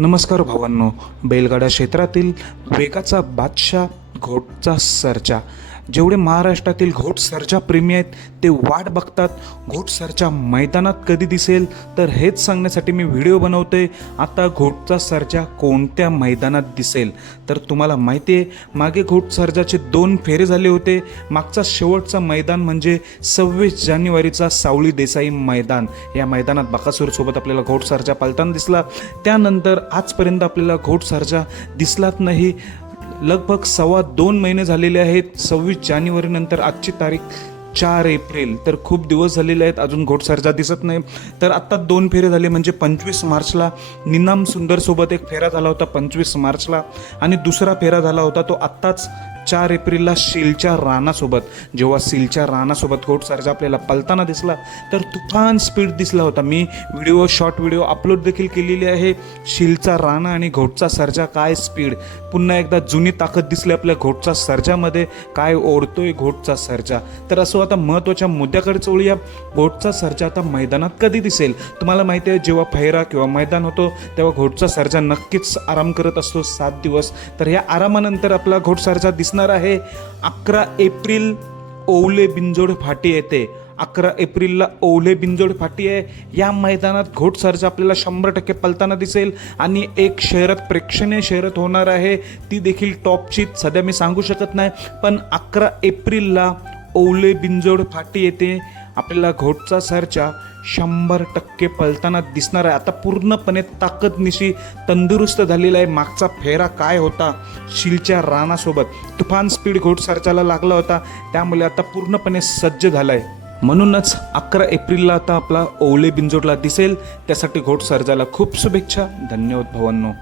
नमस्कार भावांनो बैलगाडा क्षेत्रातील वेगाचा बादशाह घोटचा सरचा. जेवढे महाराष्ट्रातील घोट प्रेमी आहेत ते वाट बघतात. घोट मैदानात कधी दिसेल तर हेच सांगण्यासाठी मी व्हिडिओ बनवतोय. आता घोटचा सर्जा कोणत्या मैदानात दिसेल? तर तुम्हाला माहिती आहे मागे घोट सर्जाचे दोन फेरे झाले होते. मागचा शेवटचा मैदान म्हणजे सव्वीस जानेवारीचा सावळी देसाई मैदान. या मैदानात बकासूरसोबत आपल्याला घोट सर्जा पालताना दिसला. त्यानंतर आजपर्यंत आपल्याला घोट सर्जा दिसलाच नाही. लगभग सव्वा दोन महिने झालेले आहेत. सव्वीस जानेवारीनंतर आजची तारीख चार एप्रिल. तर खूप दिवस झालेले आहेत. अजून घोटसारजा दिसत नाही. तर आत्ता दोन फेरे झाले म्हणजे पंचवीस मार्चला निनाम सुंदरसोबत एक फेरा झाला होता पंचवीस मार्चला. आणि दुसरा फेरा झाला होता तो आत्ताच चार एप्रिलला शिलच्या रानासोबत जेव्हा सिलच्या रानासोबत घोट सर्जा आपल्याला पलताना दिसला तर तुफान स्पीड दिसला होता. मी व्हिडिओ शॉर्ट व्हिडिओ अपलोड देखील केलेली आहे. शिलचा राणा आणि घोटचा सर्जा काय स्पीड पुन्हा एकदा जुनी ताकद दिसली आपल्या घोटचा सर्जामध्ये. काय ओढतोय घोटचा सर्जा? तर असं आता महत्त्वाच्या मुद्द्याकडे चोळूया घोटचा सर्जा आता मैदानात कधी दिसेल? तुम्हाला माहिती आहे जेव्हा फैरा किंवा मैदान होतो तेव्हा घोटचा सर्जा नक्कीच आराम करत असतो सात दिवस. तर या आरामानंतर आपला घोट सर्जा दिसणार आहे. अकरा एप्रिल ओवले बिंजोड फाटी येते. अकरा एप्रिलला ओवले बिंजोड फाटी आहे. या मैदानात घोट आपल्याला शंभर टक्के पलताना दिसेल आणि एक शहरात प्रेक्षणीय शहरात होणार आहे. ती देखील टॉपची सध्या मी सांगू शकत नाही. पण अकरा एप्रिलला ओले बिंजोड फाटी येते. आपल्याला घोटचा सरचा शंभर टक्के पळताना दिसणार आहे. आता पूर्णपणे ताकदनिशी तंदुरुस्त झालेला आहे. मागचा फेरा काय होता? शिलच्या रानासोबत तुफान स्पीड घोट सरच्याला लागला होता. त्यामुळे आता पूर्णपणे सज्ज झाला आहे म्हणूनच अकरा एप्रिलला आता आपला ओवले बिंजोडला दिसेल. त्यासाठी घोट सरजाला खूप शुभेच्छा. धन्यवाद भावांनो.